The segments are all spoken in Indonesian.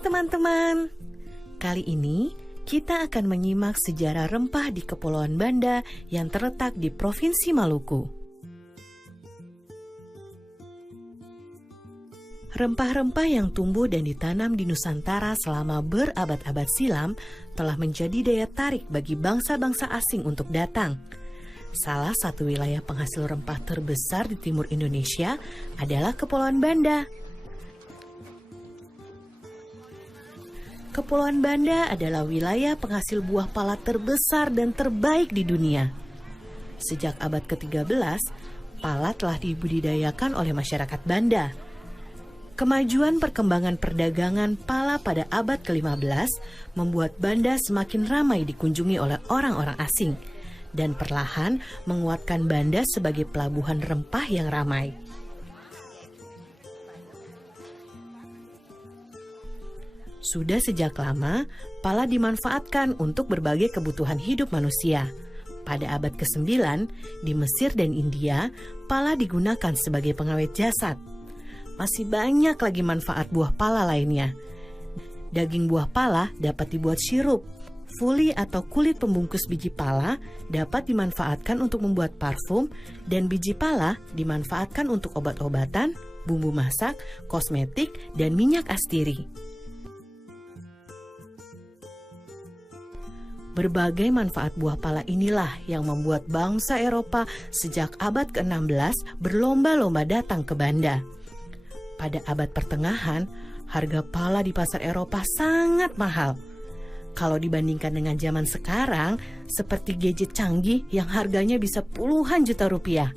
Hai teman-teman, kali ini kita akan menyimak sejarah rempah di Kepulauan Banda yang terletak di Provinsi Maluku. Rempah-rempah yang tumbuh dan ditanam di Nusantara selama berabad-abad silam telah menjadi daya tarik bagi bangsa-bangsa asing untuk datang. Salah satu wilayah penghasil rempah terbesar di timur Indonesia adalah Kepulauan Banda. Kepulauan Banda adalah wilayah penghasil buah pala terbesar dan terbaik di dunia. Sejak abad ke-13, pala telah dibudidayakan oleh masyarakat Banda. Kemajuan perkembangan perdagangan pala pada abad ke-15 membuat Banda semakin ramai dikunjungi oleh orang-orang asing dan perlahan menguatkan Banda sebagai pelabuhan rempah yang ramai. Sudah sejak lama, pala dimanfaatkan untuk berbagai kebutuhan hidup manusia. Pada abad ke-9, di Mesir dan India, pala digunakan sebagai pengawet jasad. Masih banyak lagi manfaat buah pala lainnya. Daging buah pala dapat dibuat sirup. Fuli atau kulit pembungkus biji pala dapat dimanfaatkan untuk membuat parfum, dan biji pala dimanfaatkan untuk obat-obatan, bumbu masak, kosmetik, dan minyak astiri. Berbagai manfaat buah pala inilah yang membuat bangsa Eropa sejak abad ke-16 berlomba-lomba datang ke Banda. Pada abad pertengahan, harga pala di pasar Eropa sangat mahal. Kalau dibandingkan dengan zaman sekarang, seperti gadget canggih yang harganya bisa puluhan juta rupiah.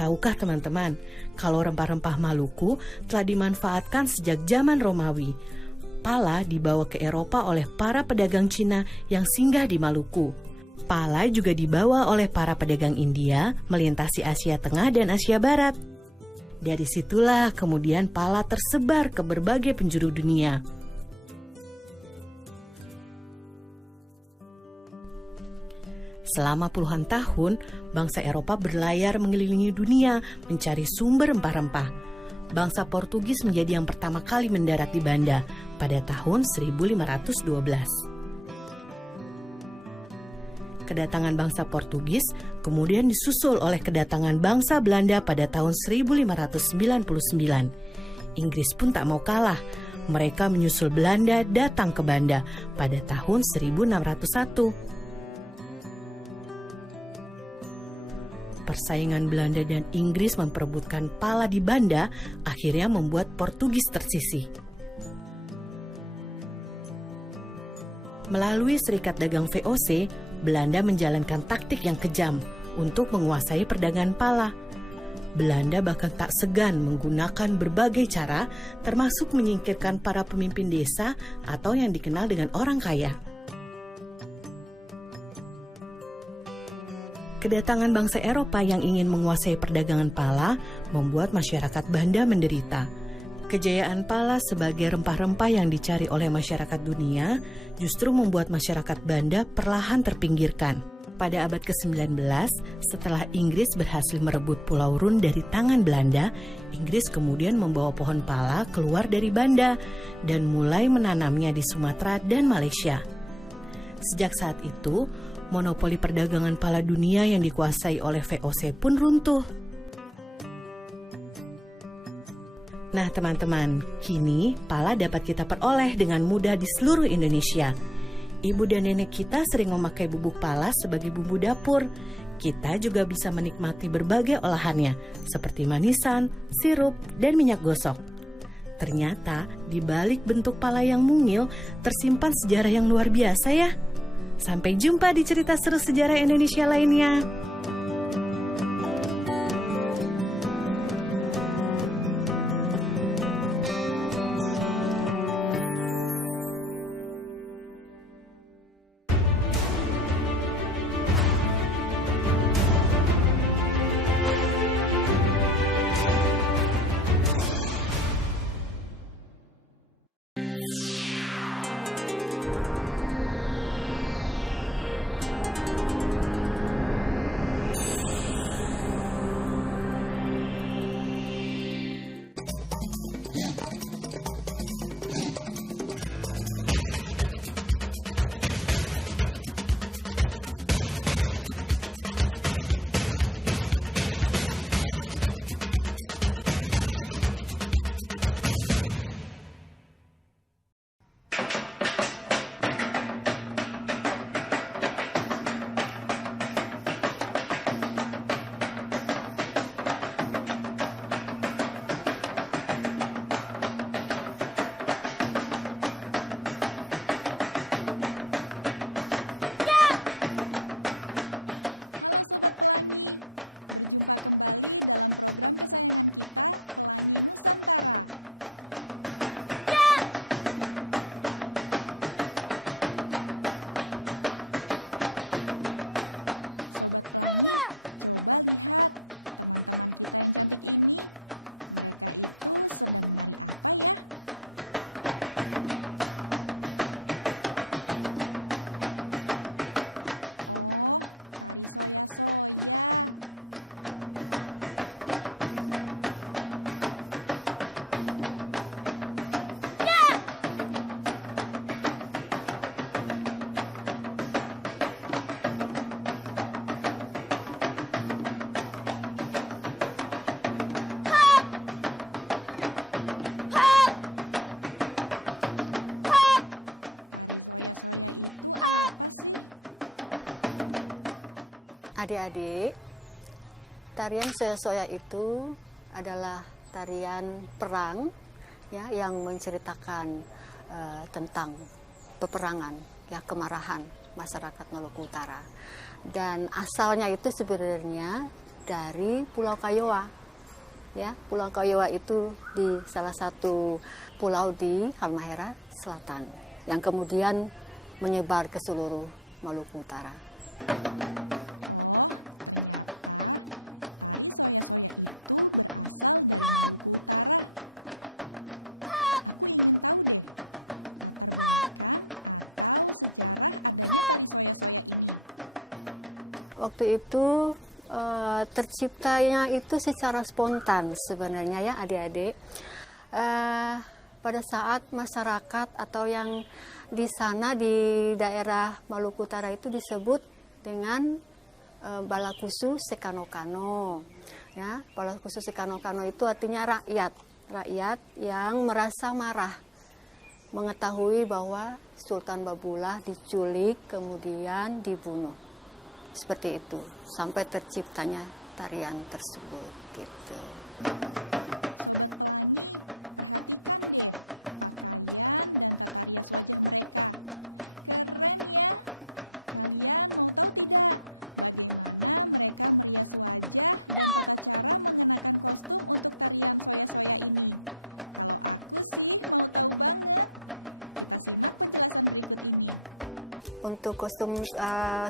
Tahukah teman-teman, kalau rempah-rempah Maluku telah dimanfaatkan sejak zaman Romawi. Pala dibawa ke Eropa oleh para pedagang Cina yang singgah di Maluku. Pala juga dibawa oleh para pedagang India melintasi Asia Tengah dan Asia Barat. Dari situlah kemudian pala tersebar ke berbagai penjuru dunia. Selama puluhan tahun, bangsa Eropa berlayar mengelilingi dunia mencari sumber rempah-rempah. Bangsa Portugis menjadi yang pertama kali mendarat di Banda pada tahun 1512. Kedatangan bangsa Portugis kemudian disusul oleh kedatangan bangsa Belanda pada tahun 1599. Inggris pun tak mau kalah. Mereka menyusul Belanda datang ke Banda pada tahun 1601. Persaingan Belanda dan Inggris memperebutkan pala di Banda akhirnya membuat Portugis tersisih. Melalui Serikat Dagang VOC, Belanda menjalankan taktik yang kejam untuk menguasai perdagangan pala. Belanda bahkan tak segan menggunakan berbagai cara, termasuk menyingkirkan para pemimpin desa atau yang dikenal dengan orang kaya. Kedatangan bangsa Eropa yang ingin menguasai perdagangan pala membuat masyarakat Banda menderita. Kejayaan pala sebagai rempah-rempah yang dicari oleh masyarakat dunia justru membuat masyarakat Banda perlahan terpinggirkan. Pada abad ke-19, setelah Inggris berhasil merebut Pulau Run dari tangan Belanda, Inggris kemudian membawa pohon pala keluar dari Banda dan mulai menanamnya di Sumatera dan Malaysia. Sejak saat itu, monopoli perdagangan pala dunia yang dikuasai oleh VOC pun runtuh. Nah teman-teman, kini pala dapat kita peroleh dengan mudah di seluruh Indonesia. Ibu dan nenek kita sering memakai bubuk pala sebagai bumbu dapur. Kita juga bisa menikmati berbagai olahannya, seperti manisan, sirup, dan minyak gosok. Ternyata, di balik bentuk pala yang mungil, tersimpan sejarah yang luar biasa ya. Sampai jumpa di cerita seru sejarah Indonesia lainnya. Halo Sobat Pelangi, berjumpa kembali dalam program kesayangan kita, Pelangi Nusantara. Sobat Pelangi, coba lihat teman-teman kita yang cantik ini. Mereka itu sedang menari apa ya? Oh, tari soya-soya. Tari soya-soya itu apa sih? Adik-adik, tarian soya-soya itu adalah tarian perang ya yang menceritakan tentang peperangan ya, kemarahan masyarakat Maluku Utara. Dan asalnya itu sebenarnya dari Pulau Kayowa. Ya, Pulau Kayowa itu di salah satu pulau di Halmahera Selatan yang kemudian menyebar ke seluruh Maluku Utara. Oh, ternyata tari soya-soya itu berasal dari Maluku Utara. Aku ingin tahu deh, latar belakang atau sejarah adanya tari soya-soya ini. Waktu itu terciptanya itu secara spontan sebenarnya ya adik-adik. Pada saat masyarakat atau yang di sana di daerah Maluku Utara itu disebut dengan Balakusu Sekano-Kano. Ya, Balakusu Sekano-Kano itu artinya rakyat yang merasa marah mengetahui bahwa Sultan Babullah diculik kemudian dibunuh. Seperti itu sampai terciptanya tarian tersebut gitu. Sobat Pelangi, perhatikan deh pakaian dan tata rias wajah mereka. Keren ya. Kalian mau tahu tidak bagaimana mereka merias wajah dan tata cara mengenakan kostum untuk tarian soya-soya ini? Kalau aku sih mau tahu banget. Kita simak penjelasan berikut ini. Untuk kostum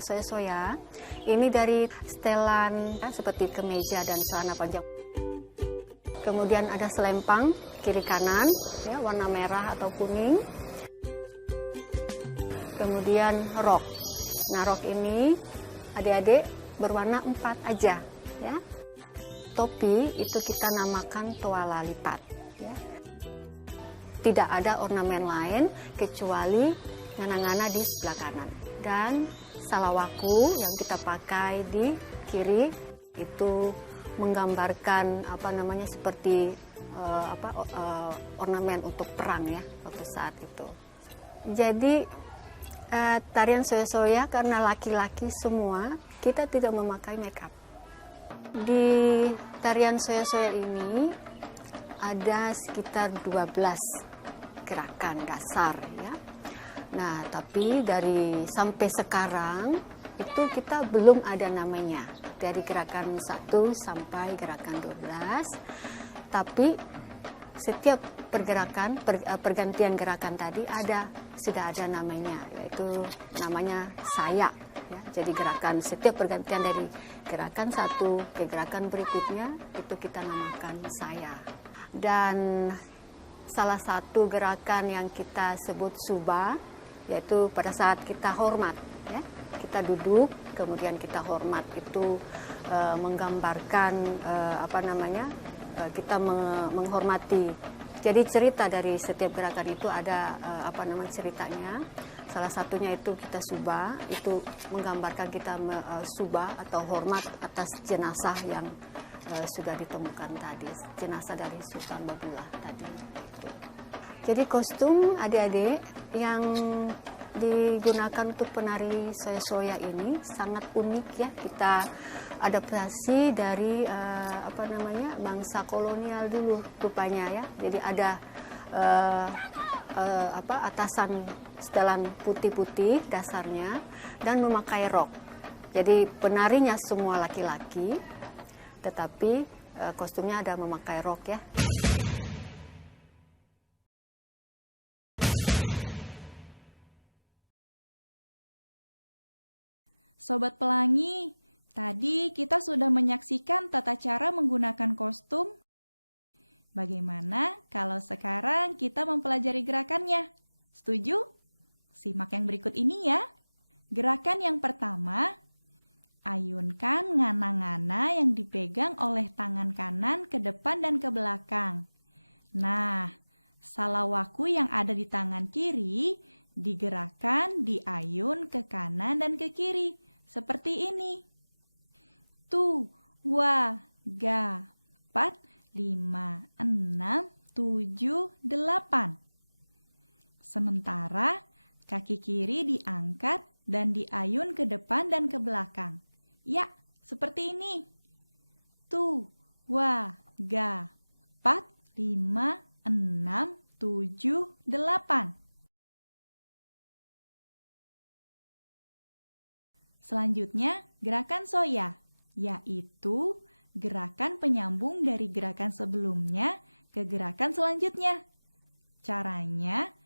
soya-soya, ini dari setelan seperti kemeja dan celana panjang. Kemudian ada selempang kiri kanan, ya, warna merah atau kuning. Kemudian rok. Nah, rok ini adik-adik berwarna 4 aja, ya. Topi itu kita namakan toala lipat, ya. Tidak ada ornamen lain kecuali ngana-ngana di sebelah kanan. Dan salawaku yang kita pakai di kiri itu menggambarkan seperti ornamen untuk perang ya waktu saat itu. Jadi tarian soya-soya karena laki-laki semua, kita tidak memakai makeup. Di tarian soya-soya ini ada sekitar 12 gerakan dasar ya. Nah, tapi sampai sekarang itu kita belum ada namanya. Dari gerakan 1 sampai gerakan 12. Tapi setiap pergantian gerakan tadi sudah ada namanya, yaitu namanya saya ya. Jadi setiap pergantian dari gerakan 1 ke gerakan berikutnya itu kita namakan saya. Dan salah satu gerakan yang kita sebut suba, yaitu pada saat kita hormat ya. Kita duduk kemudian kita hormat, itu menggambarkan kita menghormati. Jadi cerita dari setiap gerakan itu ada ceritanya. Salah satunya itu kita suba, itu menggambarkan kita suba atau hormat atas jenazah yang sudah ditemukan tadi, jenazah dari Sultan Babullah tadi. Jadi kostum adik-adik yang digunakan untuk penari soya-soya ini sangat unik ya. Kita adaptasi dari bangsa kolonial dulu rupanya ya. Jadi ada atasan setelan putih-putih dasarnya dan memakai rok. Jadi penarinya semua laki-laki, tetapi kostumnya ada memakai rok ya. Sobat Pelangi, tadi kita sudah menyaksikan tata cara menggunakan kostum. Bagaimana kalau sekarang kita mempelajari gerakannya? Setuju? Simak yang berikut ini ya. Gerakan yang pertama, ayunkan ngana-ngana yang dipegang oleh tangan kanan ke depan dan ke belakang. Nah, salawaku yang ada di tangan kiri digerakkan, diayun ke kanan dan ke kiri. Seperti ini. Tu, wa, ga, 4, 5, 6, 7, 8. Sementara kaki kiri diangkat dan diayun ke depan dan ke belakang. Ya, seperti ini. Tu, wa, ga, 4, 5, 6, 7, 8. Selanjutnya, gerakan soya, yaitu gerakan penyambung dari gerakan sebelumnya ke gerakan selanjutnya. Caranya,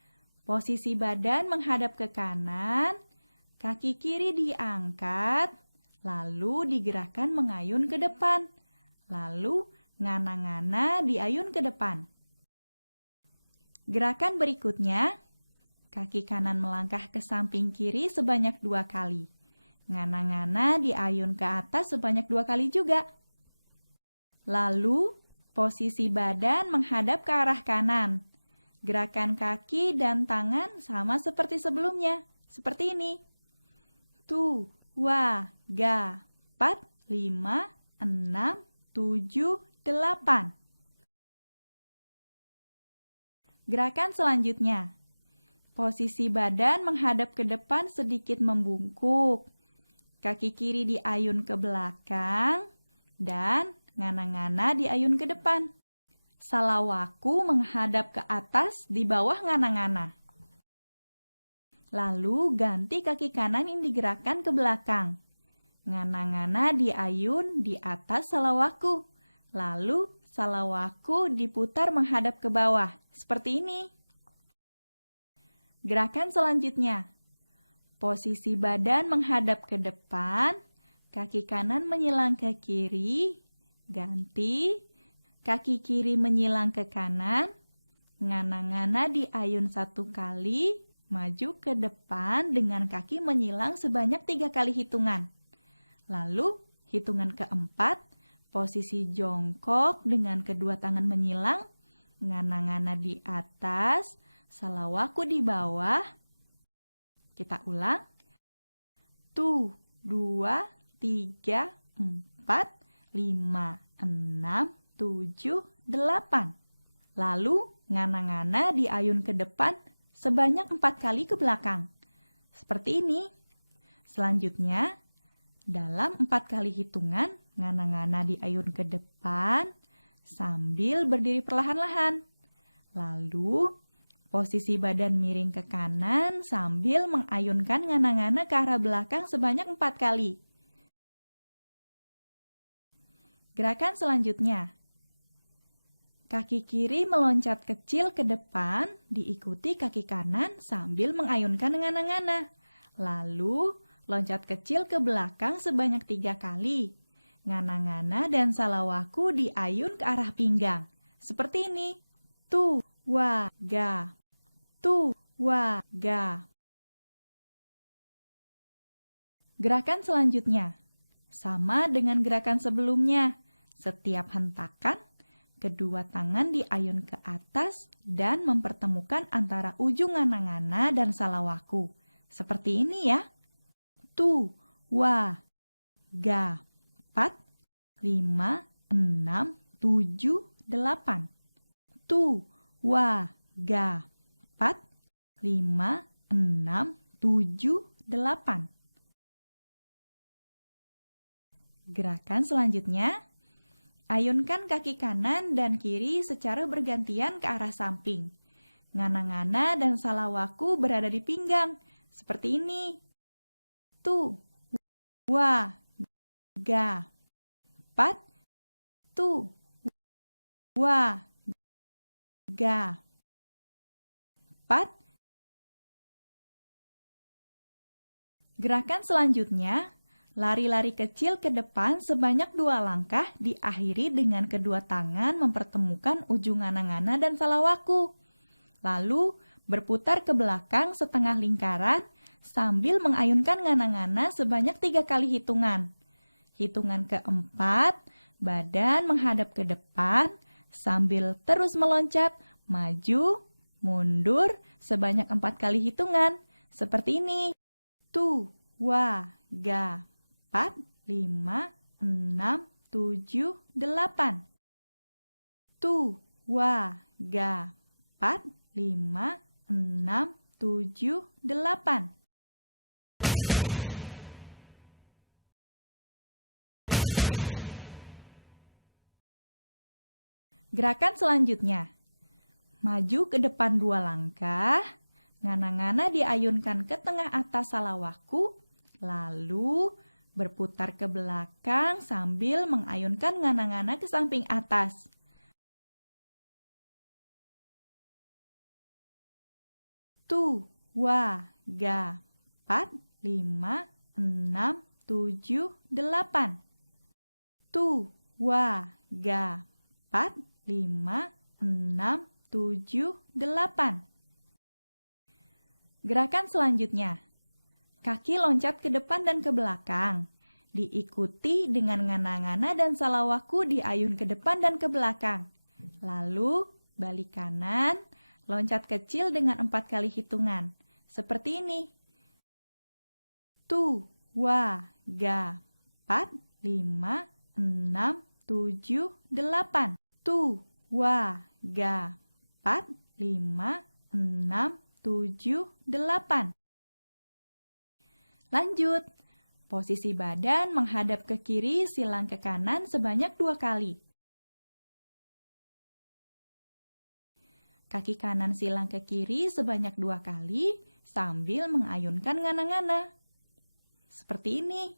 posisi badan menghadap ke kanan, kaki kiri diangkat, lalu digerakkan mengayun ke depan, lalu ngana-ngana diayun ke depan. Gerakan berikutnya, kaki kanan melangkah ke samping kiri sebanyak 2 kali. Ngana-ngana diayun ke atas sebanyak 2 kali juga. Lalu, posisi badan menghadap ke arah kanan. Gerakan kaki dan tangan sama seperti sebelumnya. Seperti ini. Tu, wa, ga, 4, 5, 6, 7, 8. Gerakan selanjutnya. Posisi badan menghadap ke depan sedikit membungkuk. Kaki kiri diayun ke belakang dan ngana-ngana diayun ke depan. Salawaku menghadap ke atas di bawah ngana-ngana. Lalu ganti kaki kanan yang digerakkan ke belakang. Ngana-ngana diayun di atas salawaku. Lalu salawaku diputar menghadap ke bawah. Seperti ini. Gerakan selanjutnya. Posisi badan menghadap ke depan, kaki kanan menyilang ke kiri, ganti, kaki kiri menyilang ke kanan, ngana-ngana diayun 1 kali, maju ke depan dengan kaki menyilang sebanyak 3 kali hitungan. Lalu, hitungan keempat, posisi jongkok dengan kedua tangan menyilang, ngana-ngana di atas, salawaku di bawah. Kita ulang. Tu, 2, 3, 4, 5, 6, 7, 8. Lalu, ngana-ngana diayun ke depan sebanyak 4 kali ke belakang. Seperti ini. Selanjutnya, dalam 4 kali hitungan, ngana-ngana diayun ke depan sambil berdiri perlahan-lahan. Lalu, posisi badan miring ke kanan sambil mengayunkan ngana-ngana ke arah belakang sebanyak 4 kali. Gerakan selanjutnya. Kaki kiri meloncat kecil ke depan, diikuti kaki kanan sambil mengayunkan ngana-ngana. Lalu, loncat kecil ke belakang sebanyak 3 kali. Ngana-ngana dan salawaku diayun ke arah pinggang. Seperti ini. Tu, wa, ga. Tu, wa, ga. Gerakan selanjutnya. Sama dengan gerakan sebelumnya. Setiap hentakan, kedua tangan diayun ke atas dan mempertemukan antara ujung ngana-ngana dan salawaku. Seperti ini ya. Tu, wa, ga. 4, 5, 6, 7, 8. Tu, wa, ga. 4, 5, 6, 7, 8. Gerakan selanjutnya, ayunkan kaki kanan dan kiri secara bergantian ke arah samping. Ngana-ngana dan salawaku berada di pinggang, seperti ini. Tu, wa, ga. 4. Tu, wa, ga. 4. Gerakan selanjutnya, lari-lari kecil ke depan sebanyak 2 langkah diakhiri dengan kedua tangan mempertemukan ujung ngana-ngana dan salawaku. Lalu berputar ke belakang setengah lingkaran sambil mengayunkan ngana-ngana sebanyak 3 kali hitungan. Hitungan keempat, badan menghadap ke depan sambil terus meloncat, maju, mundur sebanyak 4 kali hitungan. Seperti ini. Tu, wa, ga. 4, 5, 6, 7, 8. Tu, wa, ga. 4, 5, 6, 7, 8. Gerakan selanjutnya. Maju ke depan 2 langkah, ngana-ngana diayunkan ke tengah atas salawaku, lalu berputar ke belakang sambil mengayunkan ngana-ngana ke samping atas. Tu, wa, ga. 4, 5, 6, 7, 8. Tu, wa, ga. 4, 5, 6, 7, 8. Gerakan selanjutnya. Kaki loncat ke depan dan ke belakang. Diikuti dengan ngana-ngana dan salawaku diayun ke depan dan ke belakang. Lalu balik kanan, loncat kecil dengan 4 kali hitungan. Seperti ini. Tu, wa, ga. 4, 5, 6, 7, 8. Tu, wa, ga. 4, 5, 6, 7, 8. Lanjut. Posisi badan menghadap ke kiri, silang ke kanan sebanyak 2 kali. Kaki kanan silang ke kiri sebanyak 2 kali sambil mengayunkan ngana-ngana. Seperti ini.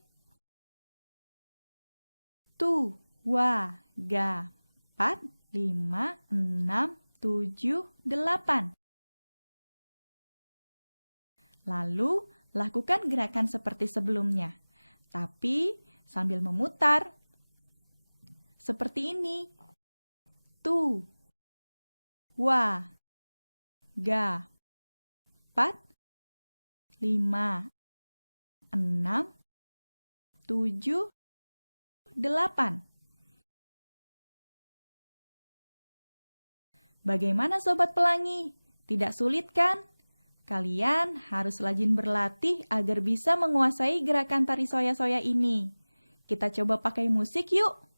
Tu, wa, ga. 4, 5, 6, 7, 8. Lalu, lakukan gerakan seperti sebelumnya, tapi sambil memutar. Seperti ini. Tu, wa, ga. 4, 5, 6, 7, 8. Bagaimana Sobat Pelangi? Tidak sulit kan? Kalian harus rajin berlatih agar bisa menguasai gerakan tari soya-soya ini. Kita coba pakai musik yuk!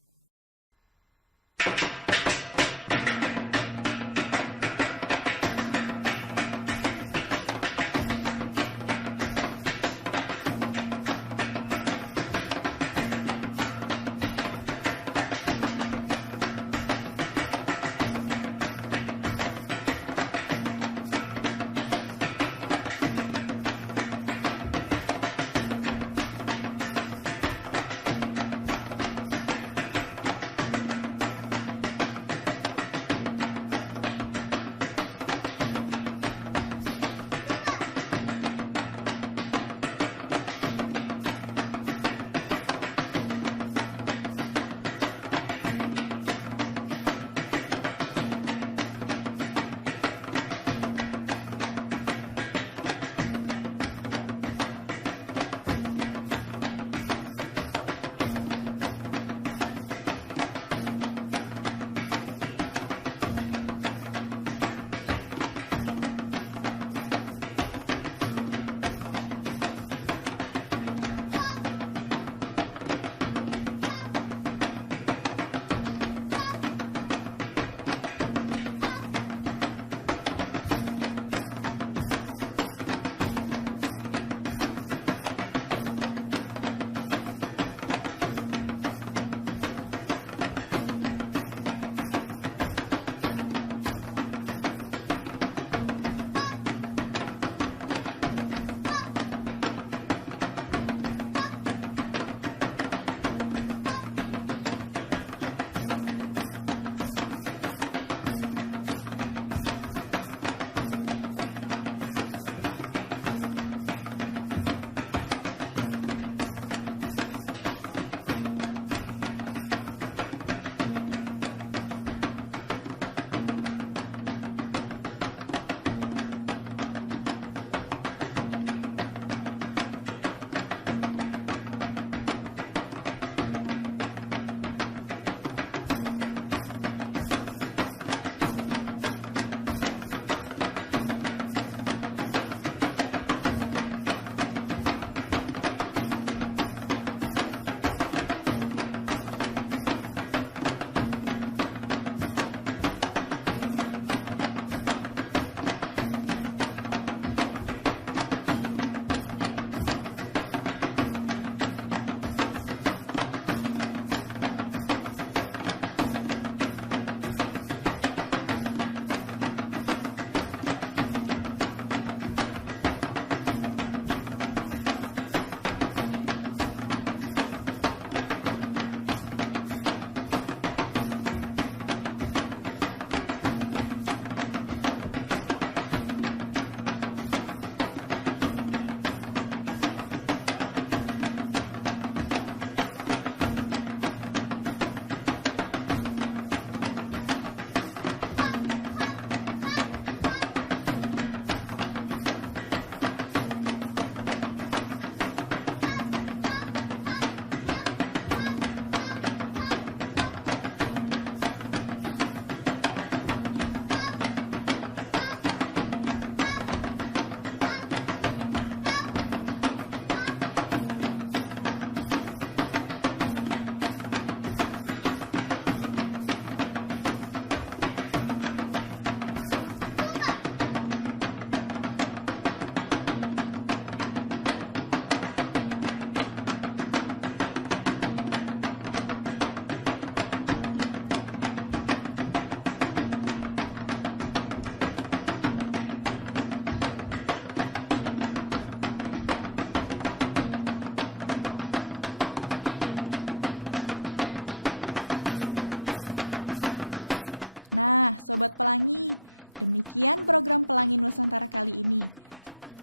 Nah, Sobat Pelangi, demikian program Pelangi Nusantara kali ini.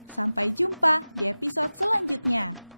Sampai jumpa di episode selanjutnya.